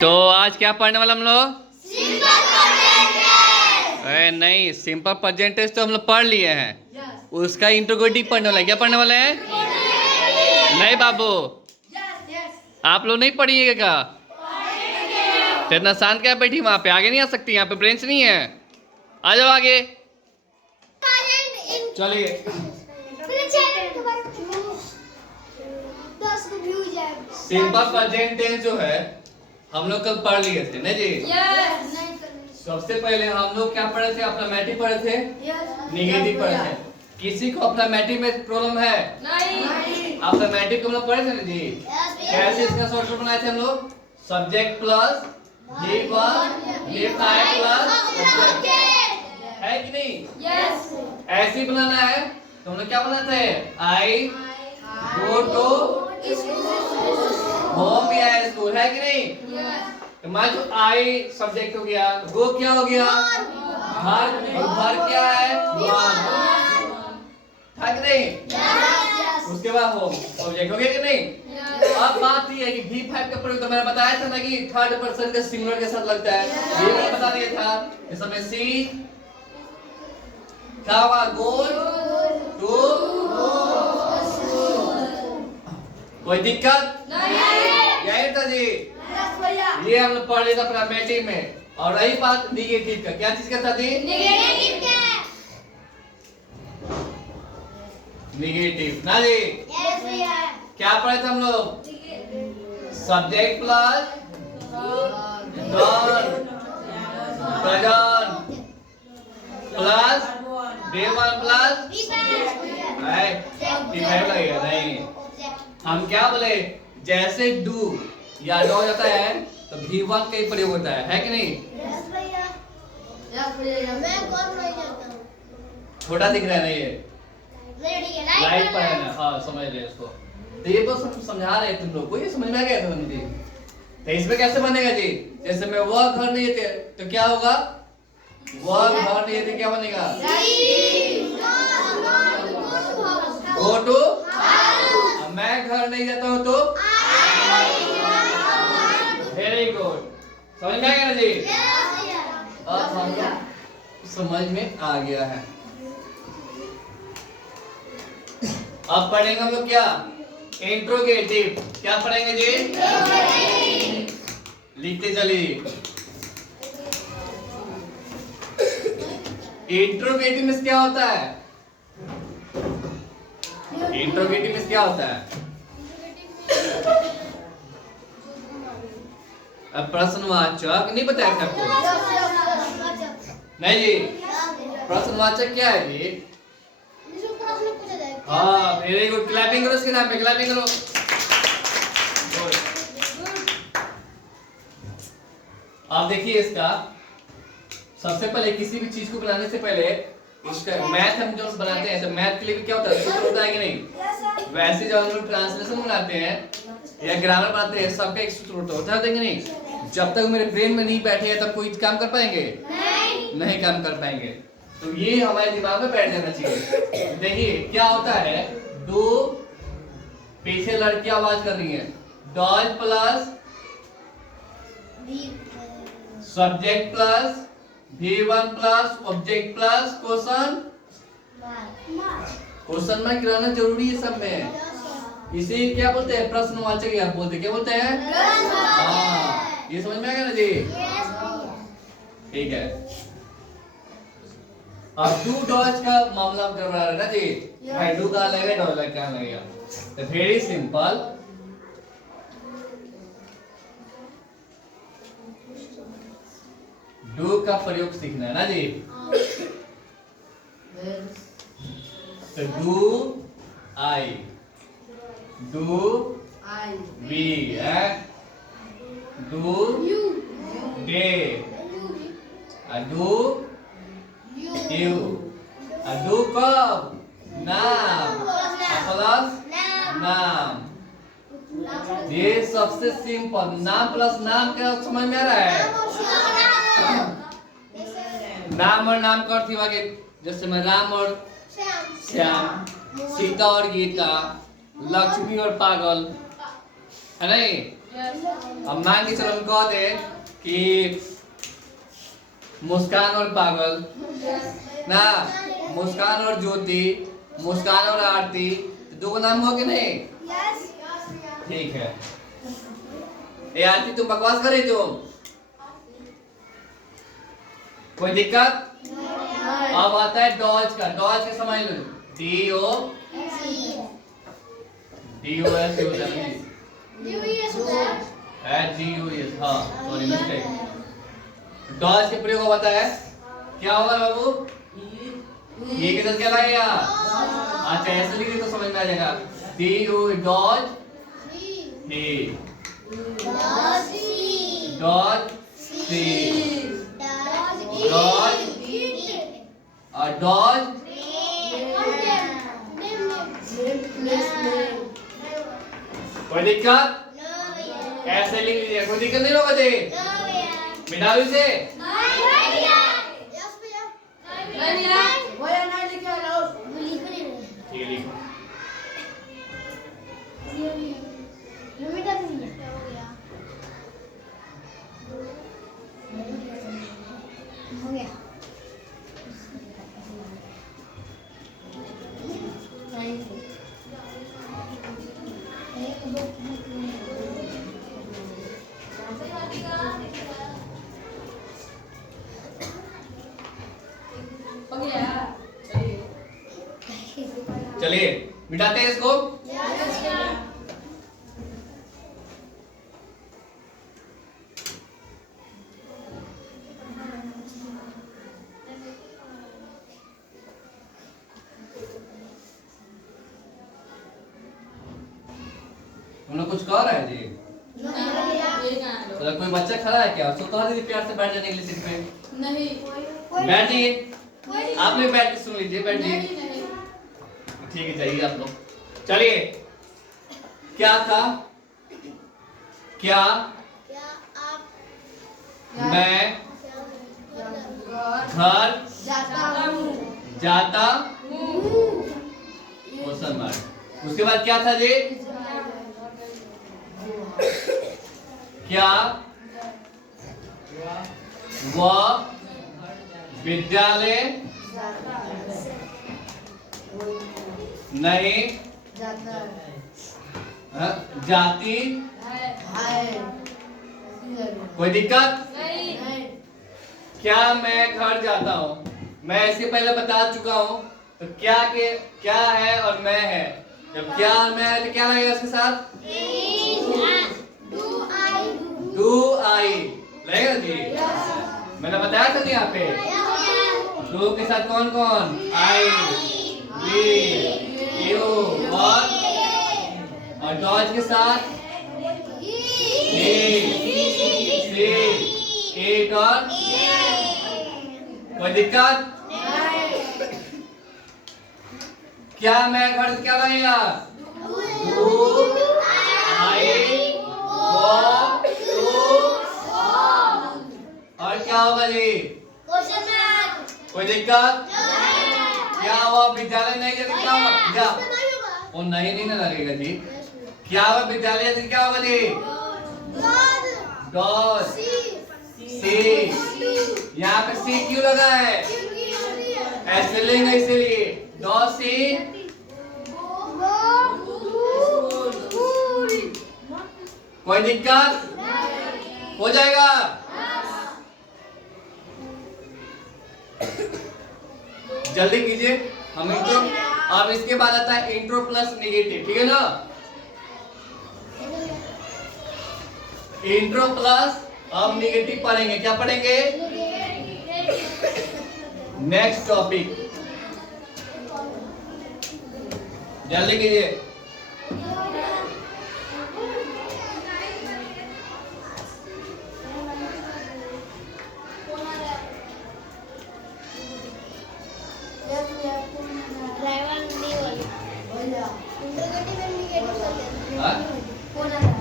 तो आज क्या पढ़ने वाला हम लोग? अरे नहीं, सिंपल प्रेजेंट टेंस तो हम लोग पढ़ लिए हैं। उसका इंट्रोगेटिव पढ़ने वाला है। क्या पढ़ने वाले हैं? नहीं बाबू, आप लोग नहीं पढ़िएगा। तो इतना शांत क्या बैठी वहां पे? आगे नहीं आ सकती? यहाँ पे ब्रेंच नहीं है। आ जाओ आगे। चलिए, सिंपल प्रेजेंट टेंस जो है हम लोग कल पढ़ लिए थे ना जी। सबसे पहले हम लोग क्या पढ़े थे? अफ्फर्मेटिव पढ़े थे, निगेटिव पढ़े थे। किसी को अफ्फर्मेटिव में प्रॉब्लम है? नहीं। अफ्फर्मेटिव को हम लोग पढ़े थे ना जी। कैसे इसका शॉर्टकट बनाए थे हम लोग? Subject plus V1 V5 plus object, है कि नहीं? यस। ऐसे ही बनाना है तो हम लोग क्या बनाते हैं? आई गो टू होम या स्कूल, है कि नहीं? तो मान जो आई सब्जेक्ट हो गया, गो क्या हो गया? घर। और घर क्या है? था कि नहीं? उसके बाद होम ऑब्जेक्ट हो गया कि नहीं? अब बात ये है कि V5 का प्रयोग तो मैंने बताया था ना कि थर्ड पर्सन का सिंगुलर के साथ लगता है। ये मैंने बता दिया था। इस समय सी क्या होगा? Goal to. कोई दिक्कत नहीं? यही था जी। ये हम लोग पढ़ लिया था अफ्फर्मेटिव में। और रही बात निगेटिव का, क्या चीज का था जी? निगेटिव ना जी। क्या पढ़े थे हम लोग? Subject plus don't present plus V1 plus V5 लगेगा नहीं। हम क्या बोले? जैसे डू या डो जाता है तो V1 का ही प्रयोग होता है कि नहीं? छोटा दिख रहा है ना ये? लाइट पर है ना? हाँ, समझ रहे इसको। तो ये बस हम समझा रहे हैं तुम लोग को। ये समझ में आ गया था जी? तो इसमें कैसे बनेगा जी? जैसे मैं वह घर नहीं थे तो क्या होगा? वह घर नहीं थे, क्या बनेगा? Go to. मैं घर नहीं जाता हूँ तो वेरी गुड। समझ में आ गया ना जी? अब हम समझ में आ गया है। अब पढ़ेंगे हम लोग क्या? इंट्रोगेटिव। क्या पढ़ेंगे जी? लिखते चलिए। इंट्रोगेटिव में क्या होता है? इंट्रोगेटिव में क्या होता है? अब प्रश्नवाचक नहीं बताया था आपको? नहीं जी। प्रश्नवाचक क्या है जी? हाँ, वेरी गुड। क्लैपिंग करो इसके नाम पे, क्लैपिंग करो। आप देखिए इसका, सबसे पहले किसी भी चीज को बनाने से पहले उसका मैथ हम जो बनाते हैं तो मैथ के लिए भी क्या होता है? सूत्र होता है कि नहीं? वैसे जब हम लोग ट्रांसलेशन बनाते हैं या ग्रामर बनाते हैं, सबका एक सूत्र होता है कि नहीं? जब तक मेरे ब्रेन में नहीं बैठे तब कोई काम कर पाएंगे? नहीं काम कर पाएंगे। तो ये हमारे दिमाग में बैठ जाना चाहिए। देखिए क्या होता है? दो पीछे लड़की आवाज कर रही है। Doll plus subject plus V1 plus object plus question. Question mark रहना जरूरी है सब में। इसे क्या बोलते हैं? प्रश्नवाचक या बोलते क्या बोलते हैं? हाँ, ये समझ में आ गया ना जी? ठीक है। अब डू डॉज का मामला गड़बड़ा रहा है ना जी? भाई डू कहाँ लगेगा, डॉज कहाँ लगेगा? तो वेरी सिंपल। डू का प्रयोग सीखना है ना जी? तो do I, do we, do they, do you, do कब? नाम प्लस नाम। ये सबसे सिंपल। नाम प्लस नाम क्या समझ में आ रहा है? नाम और नाम का अर्थ आगे, जैसे मैं राम और श्याम, सीता और गीता, लक्ष्मी और पागल, है नहीं? अब मान के चलो हम कह दे कि मुस्कान और पागल ना, मुस्कान और ज्योति, मुस्कान और आरती, तो दो नाम हो कि नहीं? ठीक है। ए आरती तुम बकवास कर रही तुम, कोई दिक्कत? अब आता है डॉज का। डॉज के समझ लो, DOS, हाँ सॉरी मिस्टेक। डॉज के प्रयोग होता है, क्या होगा बाबू? ये के साथ क्या लगेगा? अच्छा ऐसे लिखे तो समझ में आ जाएगा। डॉज ही, डॉज सी, डॉज और डॉज कोई दिक्कत? ऐसे लिख लीजिए, कोई दिक्कत नहीं होगा जी। मिटा दो इसे। ठीक है लिखो। हो गया। चलिए मिटाते हैं इसको। तुम लोग कुछ कह रहे हैं जी? तो कोई बच्चा खड़ा है क्या? उसको कह दीजिए प्यार से बैठ जाने के लिए सीट पे। नहीं, बैठ जाइए, आप लोग बैठ के सुन लीजिए, बैठ जाइए। ठीक है जाइए आप लोग। चलिए क्या था? क्या मैं घर जाता क्वेश्चन मार्क। उसके बाद क्या था जी? क्या वह विद्यालय नहीं जाती? कोई दिक्कत? क्या मैं घर जाता हूँ? मैं इसके पहले बता चुका हूँ। तो क्या है और मैं है। जब क्या और मैं है तो क्या लगेगा इसके साथ? डू आई लगेगा जी। मैंने बताया था यहाँ पे डू के साथ कौन कौन? आई, वी, यू और डॉज के साथ इट और कोई दिक्कत? क्या मैं घर से क्या लगेगा? डू आई गो टू और क्या होगा जी? कोई दिक्कत? क्या हुआ? विद्यालय नहीं जाते क्या होगा? जा वो नहीं ना लगेगा जी। क्या हुआ? विद्यालय से क्या होगा जी? डॉज सी। यहाँ पे सी क्यों लगा है? ऐसे लेंगे इसीलिए डॉज सी कोई दिक्कत? हो जाएगा। जल्दी कीजिए हम इंट्रो। अब इसके बाद आता है इंट्रो प्लस नेगेटिव, ठीक है ना? इंट्रो प्लस अब नेगेटिव पढ़ेंगे। क्या पढ़ेंगे? नेक्स्ट टॉपिक जल्दी कीजिए। हाँ?